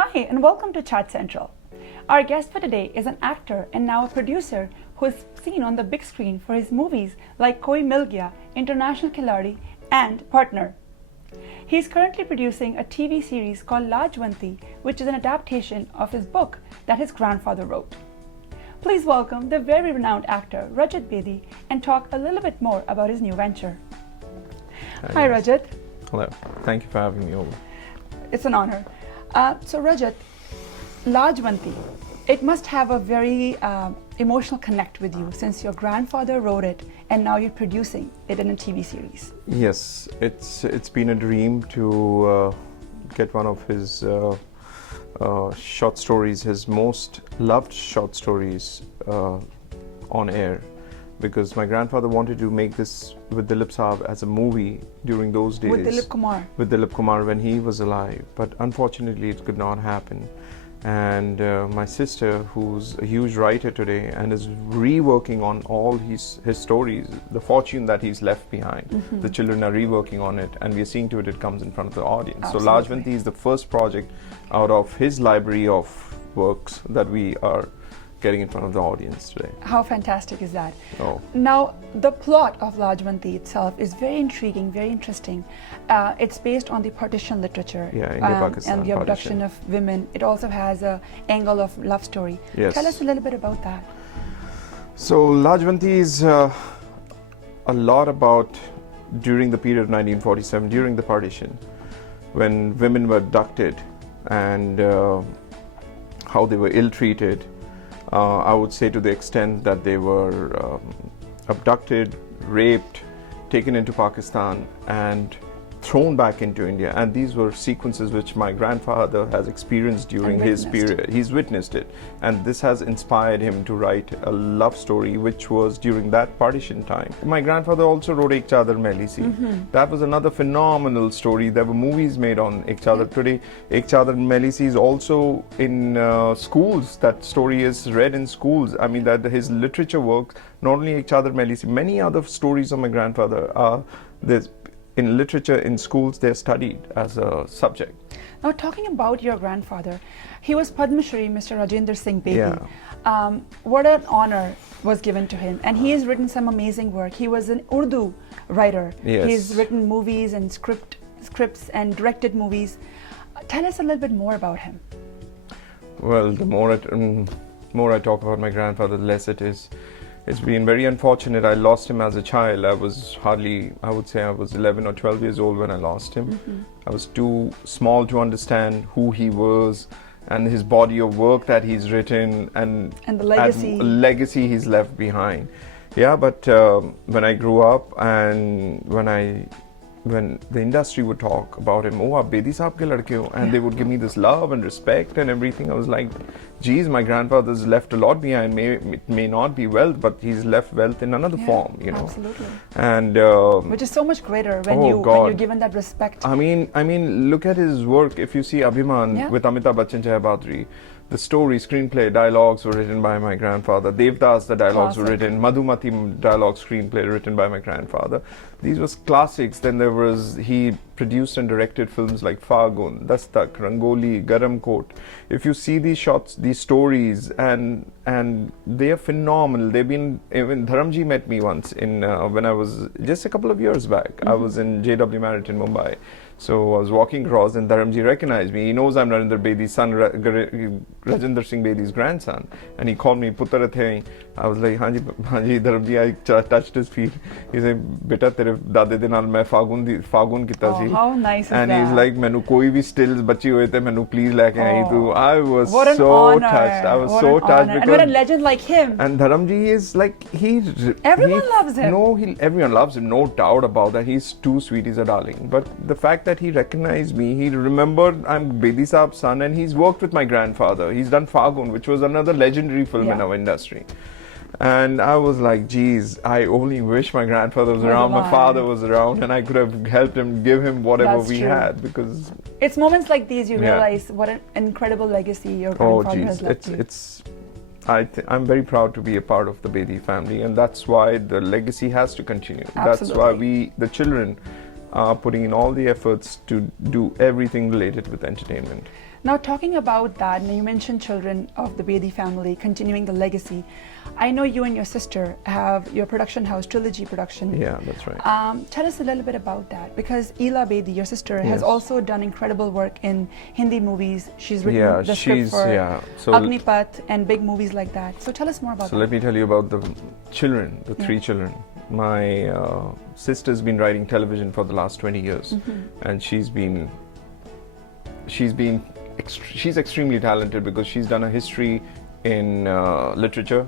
Hi, and welcome to Chat Central. Our guest for today is an actor and now a producer who is seen on the big screen for his movies like Koi Mil Gaya, International Khiladi, and Partner. He is currently producing a TV series called Lajwanti, which is an adaptation of his book that his grandfather wrote. Please welcome the very renowned actor Rajat Bedi and talk a little bit more about his new venture. Hi Rajat. Hello. Thank you for having me over. It's an honor. So Rajat, Lajwanti, it must have a very emotional connect with you since your grandfather wrote it and now you're producing it in a TV series. Yes, it's been a dream to get one of his short stories, his most loved short stories on air, because my grandfather wanted to make this with Dilip Saab as a movie during those days. With Dilip Kumar. With Dilip Kumar when he was alive, but unfortunately it could not happen. And my sister, who's a huge writer today and is reworking on all his stories, the fortune that he's left behind, the children are reworking on it, and we're seeing to it comes in front of the audience. Absolutely. So Lajwanti is the first project out of his library of works that we are getting in front of the audience today. How fantastic is that? Oh. Now, the plot of Lajwanti itself is very intriguing, very interesting. It's based on the partition literature India-Pakistan and the abduction of women. It also has an angle of love story. Yes. Tell us a little bit about that. So Lajwanti is a lot about during the period of 1947, during the partition, when women were abducted and how they were ill-treated. I would say to the extent that they were abducted, raped, taken into Pakistan and thrown back into India. And these were sequences which my grandfather has experienced during his period. He's witnessed it. And this has inspired him to write a love story which was during that partition time. My grandfather also wrote Ek Chadar Maili Si. That was another phenomenal story. There were movies made on Ek Chadar. Today, Ek Chadar Maili Si is also in schools. That story is read in schools. I mean, that his literature works, not only Ek Chadar Maili Si, many other stories of my grandfather are there's in literature, in schools, they're studied as a subject. Now, talking about your grandfather, he was Padma Shri, Mr. Rajendra Singh Bedi. Yeah. What an honor was given to him. And he has written some amazing work. He was an Urdu writer. Yes. He's written movies and scripts and directed movies. Tell us a little bit more about him. Well, the more I talk about my grandfather, the less it is. It's been very unfortunate. I lost him as a child. I was I would say I was 11 or 12 years old when I lost him. I was too small to understand who he was and his body of work that he's written and the legacy he's left behind. Yeah, but when I grew up and when the industry would talk about him, oh, aap Bedi Saab ke ladke ho, and they would give me this love and respect and everything. I was like, geez, my grandfather's left a lot behind. It may not be wealth, but he's left wealth in another form, you know. Absolutely. And which is so much greater when you're given that respect. I mean, look at his work. If you see Abhiman with Amitabh Bachchan, Jaya Badri, the story, screenplay, dialogues were written by my grandfather. Devdas, the dialogues were written. Madhumati dialogue, screenplay written by my grandfather. These was classics. Then he produced and directed films like Fagun, Dastak, Rangoli, Garam Kot. If you see these shots, these stories, and they are phenomenal. They've been, even Dharamji met me once in when I was just a couple of years back. I was in JW Marriott in Mumbai. So I was walking across and Dharamji recognized me. He knows I'm Narendra Bedi's son, Rajendra Singh Bedi's grandson. And he called me Putra The. I was like, Hanji, Dharamji, I touched his feet. He said, Beta, tere dade de naal main Fagun kita si. How nice is and that? He's like, Manu koi bhi stills bachi hoye the, manu please leke aayi tu. I was what so touched. I was so touched. And what a legend like him. And Dharamji is like, everyone loves him. No, everyone loves him, no doubt about that. He's too sweet, he's a darling. But the fact that he recognized me, he remembered I'm Bedi Saab's son, and he's worked with my grandfather. He's done Fagun, which was another legendary film in our industry. And I was like, geez, I only wish my grandfather was around, my father was around, and I could have helped him, give him whatever we had. Because it's moments like these you realize what an incredible legacy your grandfather has left you. I'm very proud to be a part of the Bedi family, and that's why the legacy has to continue. Absolutely. That's why the children, are putting in all the efforts to do everything related with entertainment. Now, talking about that, and you mentioned children of the Bedi family continuing the legacy. I know you and your sister have your production house, Trilogy Production. Yeah, that's right. Tell us a little bit about that, because Ela Bedi, your sister, has Yes. also done incredible work in Hindi movies. She's written the script for So Agnipath and big movies like that. So tell us more about So that. let me tell you about the children, the three children. My sister's been writing television for the last 20 years, and she's extremely talented because she's done a history in literature,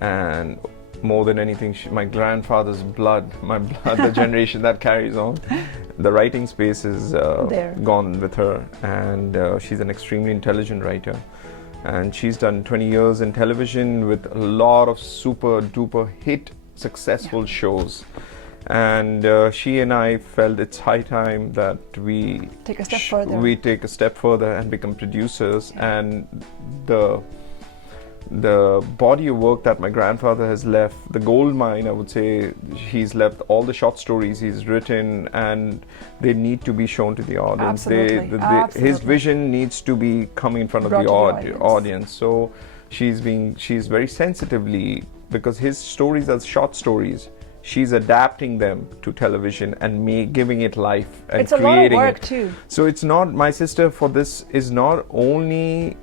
and more than anything, my grandfather's blood, the generation that carries on, the writing space is gone with her, and she's an extremely intelligent writer. And she's done 20 years in television with a lot of super duper hit successful shows. And she and I felt it's high time that we take a step further. We take a step further and become producers. And the body of work that my grandfather has left, the gold mine, I would say, he's left all the short stories he's written, and they need to be shown to the audience. Absolutely. His vision needs to be coming in front of the audience. So she's very sensitively, because his stories are short stories, she's adapting them to television and giving it life and it's a creating lot of work it. Too. So it's not, my sister for this is not only,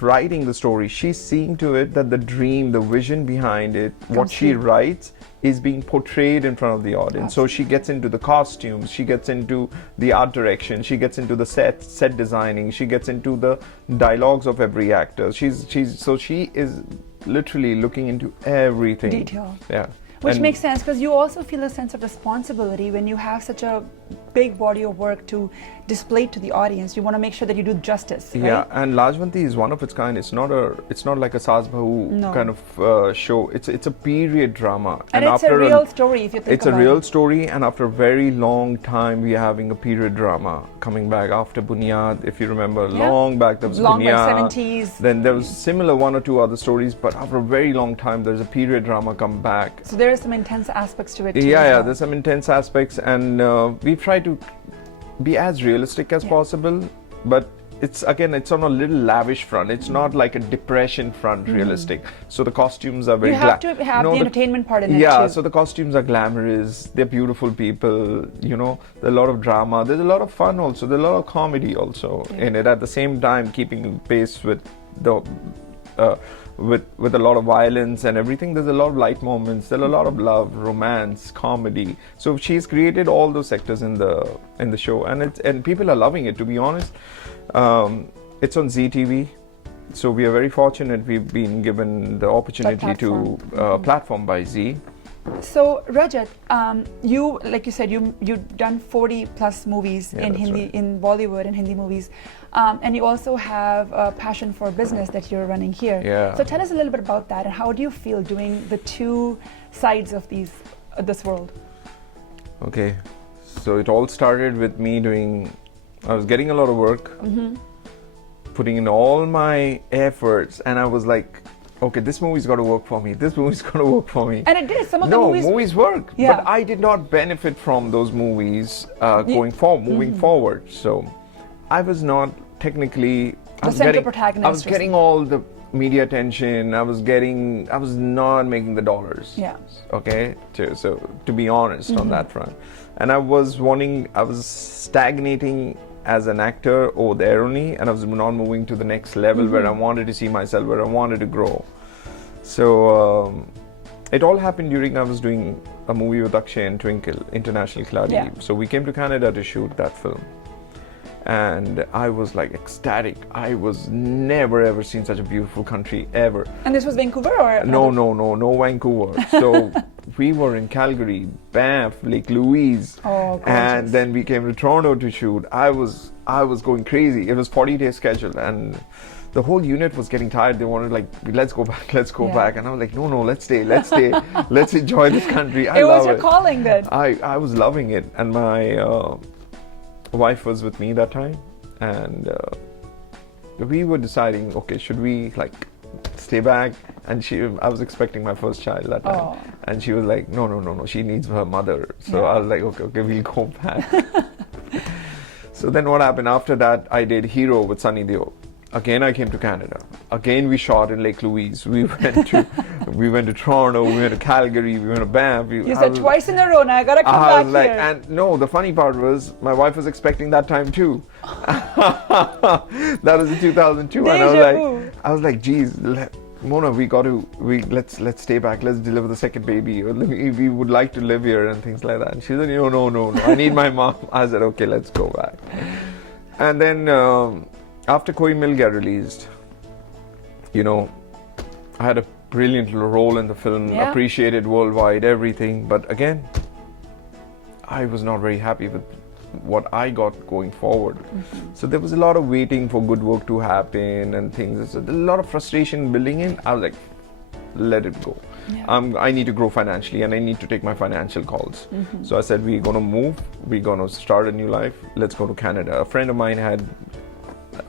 writing the story, she's seeing to it that the dream, the vision behind it, what she writes is being portrayed in front of the audience. Absolutely. So she gets into the costumes, she gets into the art direction, she gets into the set designing, she gets into the dialogues of every actor. She is literally looking into everything. Detail. Yeah. Which makes sense, because you also feel a sense of responsibility when you have such a big body of work to display to the audience. You want to make sure that you do justice. Right? Yeah, and Lajvanti is one of its kind. It's not like a Saas Bahu kind of show. It's a period drama, and it's a real story if you think about it. It's a real story, and after a very long time, we are having a period drama coming back after Bunyad. If you remember, long back there was Bunyad. 70s. Then there was similar one or two other stories, but after a very long time, there's a period drama come back. So there are some intense aspects to it too. Yeah, there's some intense aspects, and we've tried to be as realistic as possible, but it's on a little lavish front. It's not like a depression front realistic. So the costumes are very you have to have the entertainment part in it too. So the costumes are glamorous, they're beautiful people, there's a lot of drama, there's a lot of fun also, there's a lot of comedy also in it, at the same time keeping pace with the with a lot of violence and everything. There's a lot of light moments, there's a lot of love, romance, comedy. So she's created all those sectors in the show, and people are loving it, to be honest. It's on Zee TV, so we are very fortunate we've been given the opportunity to platform by Zee. So Rajat, you, like you said, you've done 40 plus movies in Hindi, in Bollywood and Hindi movies, and you also have a passion for business that you're running here. Yeah. So tell us a little bit about that, and how do you feel doing the two sides of this world? Okay, so it all started with me I was getting a lot of work, putting in all my efforts, and I was like, okay, this movie's got to work for me. This movie's got to work for me. And it did. Some of the movies work. Yeah. But I did not benefit from those movies moving forward. So I was not technically... The central protagonist. I was getting all the media attention. I was not making the dollars. Yeah. Okay? To be honest on that front. And I was stagnating as an actor over there only, and I was not moving to the next level where I wanted to see myself, where I wanted to grow. So it all happened during I was doing a movie with Akshay and Twinkle, International Khiladi. Yeah. So we came to Canada to shoot that film. And I was like ecstatic. I was never ever seen such a beautiful country ever. And this was Vancouver or? No Vancouver. So we were in Calgary, Banff, Lake Louise. Oh, gorgeous. And then we came to Toronto to shoot. I was going crazy. It was 40-day schedule, and the whole unit was getting tired. They wanted let's go back. And I was like, no, let's stay. Let's enjoy this country. I love it. It was your calling then. I was loving it, and my wife was with me that time, and we were deciding, okay, should we stay back And I was expecting my first child that time. Oh. And she was like, no, she needs her mother. So Yeah. I was like, okay, we'll go back. So then what happened after that, I did Hero with Sunny Deol. Again, I came to Canada. Again, we shot in Lake Louise. We went to Toronto, we went to Calgary, we went to Banff. You said twice in a row, now I gotta come I back was like, here. and no, the funny part was my wife was expecting that time too. That was in 2002, and I was like, geez, Mona, let's stay back, let's deliver the second baby. We would like to live here and things like that. And she said, no, I need my mom. I said, okay, let's go back. And then after Koi Mil Gaya released, I had a brilliant role in the film, Yeah. appreciated worldwide, everything. But again, I was not very happy with what I got going forward. So there was a lot of waiting for good work to happen and things. So a lot of frustration building in. I was like, let it go. Yeah. I need to grow financially and I need to take my financial calls. So I said, we're going to move. We're going to start a new life. Let's go to Canada. A friend of mine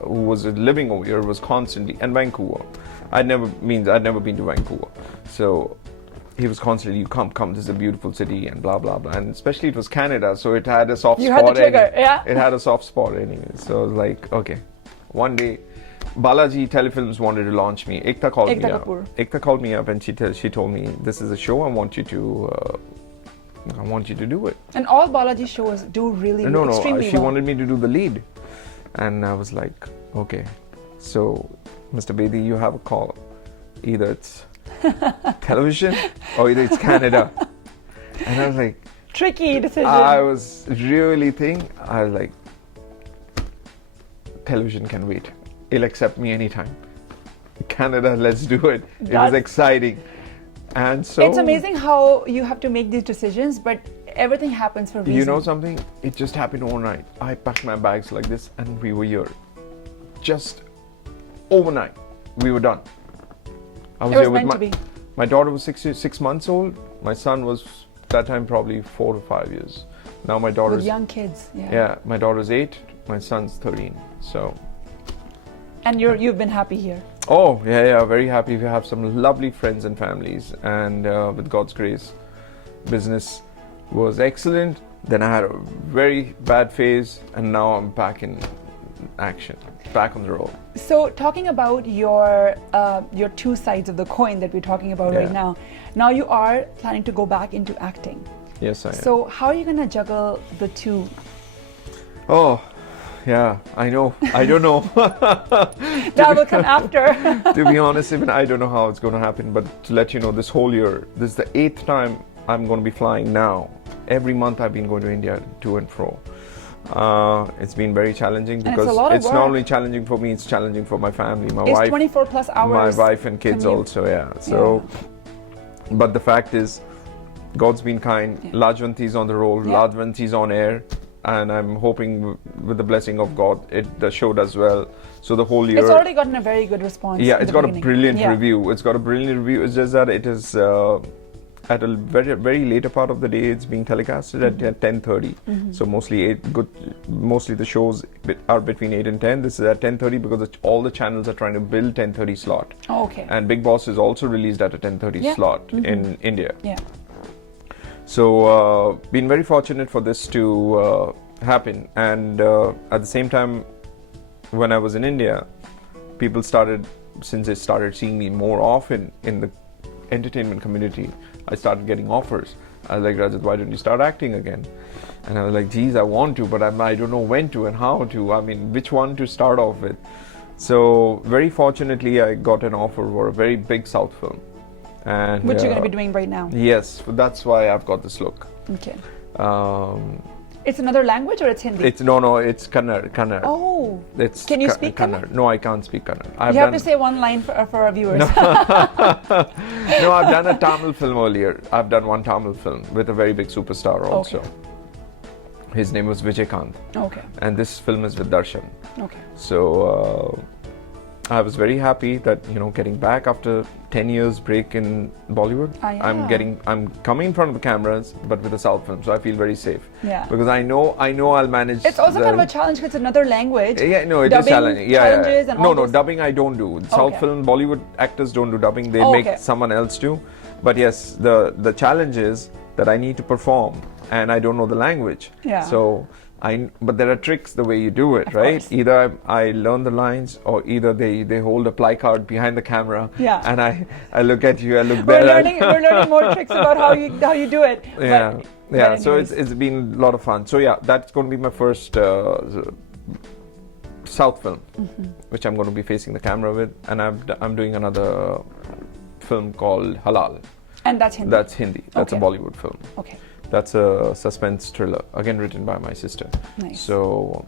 who was living over here was constantly, and Vancouver. I'd never been to Vancouver. So he was constantly, you come, this is a beautiful city and blah, blah, blah. And especially it was Canada, so it had a soft spot. You had the trigger, yeah? It had a soft spot anyway. So I was like, okay. One day, Balaji Telefilms wanted to launch me. Ekta called me up. Ekta called me up and she told me, this is a show, I want you to do it. And all Balaji shows do really extremely well. She wanted me to do the lead. And I was like, okay. So, Mr. Bedi, you have a call. Either it's television or either it's Canada. And I was like, tricky decision. I was like, television can wait. He'll accept me anytime. Canada, let's do it. It was exciting. And so it's amazing how you have to make these decisions, but everything happens for a reason. You know something? It just happened overnight. I packed my bags like this and we were here. Just overnight, we were done. I was here with my daughter was 6 months old. My son was that time probably 4 to 5 years. Now my daughter's with young kids. Yeah, my daughter's 8. My son's 13. So. And you've been happy here. Oh yeah, very happy. We have some lovely friends and families, and with God's grace, business was excellent. Then I had a very bad phase, and now I'm back in action, back on the road. So talking about your two sides of the coin that we're talking about right now. Now you are planning to go back into acting. Yes, I am. So how are you going to juggle the two? Oh, yeah, I know. I don't know. That will come after. To be honest, even I don't know how it's going to happen. But to let you know, this whole year, this is the 8th time I'm going to be flying now. Every month I've been going to India to and fro. It's been very challenging because it's not only challenging for me, it's challenging for my family, my wife. 24 plus hours. My wife and kids also, yeah. So, but the fact is, God's been kind. Yeah. Lajwanti's on the roll. Yeah. Lajwanti's on air. And I'm hoping with the blessing of God, the show does well. So the whole year... It's already gotten a very good response. Yeah, it's got a brilliant review. It's got a brilliant review. It's just that it is at a very, very later part of the day. It's being telecasted at 10:30. So mostly the shows are between 8 and 10. This is at 10:30 because all the channels are trying to build 10:30 slot. Oh, okay. And Big Boss is also released at a 10:30 slot in India. Yeah. So, been very fortunate for this to happen. And at the same time, when I was in India, people since they started seeing me more often in the entertainment community, I started getting offers. I was like, Rajat, why don't you start acting again? And I was like, geez, I want to, but I don't know when to and how to. I mean, which one to start off with. So, very fortunately, I got an offer for a very big South film. And, which you're going to be doing right now. Yes, that's why I've got this look. Okay. It's another language or it's Hindi? It's Kannada. Oh. Can you speak Kannada? No, I can't speak Kannada. You have to say one line for our viewers. No, I've done a Tamil film earlier. I've done one Tamil film with a very big superstar also. Okay. His name was Vijay Kant. Okay. And this film is with Darshan. Okay. So I was very happy that, you know, getting back after 10 years break in Bollywood. Yeah. I'm coming in front of the cameras, but with a South film, so I feel very safe. Yeah. Because I know I'll manage. It's also kind of a challenge because it's another language. Yeah, no, it is Dubbing challenging. Yeah, challenges and all no, those- dubbing I don't do. South film, Bollywood actors don't do dubbing. They make someone else do. But yes, the challenge is that I need to perform and I don't know the language. Yeah. So but there are tricks the way you do it, Of right? course. Either I learn the lines, or either they hold a ply card behind the camera, Yeah. and I look at you, I look We're there. learning more tricks about how you do it. Yeah, But so anyways. it's been a lot of fun. So yeah, that's going to be my first South film, which I'm going to be facing the camera with, and I'm doing another film called Halal. And that's Hindi. That's Hindi. That's a Okay. Bollywood film. Okay. That's a suspense thriller, again written by my sister. Nice. So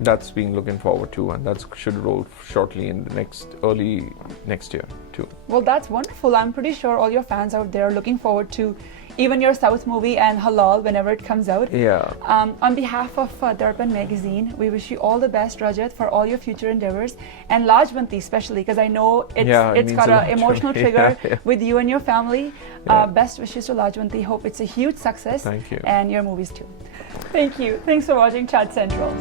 that's being looking forward to, and that should roll shortly in the early next year too. Well, that's wonderful. I'm pretty sure all your fans out there are looking forward to even your South movie and Halal whenever it comes out. Yeah. On behalf of DARPAN magazine, we wish you all the best, Rajat, for all your future endeavors, and Lajvanti especially, because I know it's means got a lot an to emotional me. trigger Yeah. with you and your family. Yeah. Best wishes to Lajvanti. Hope it's a huge success. Thank you. And your movies too. Thank you. Thanks for watching Chat Central.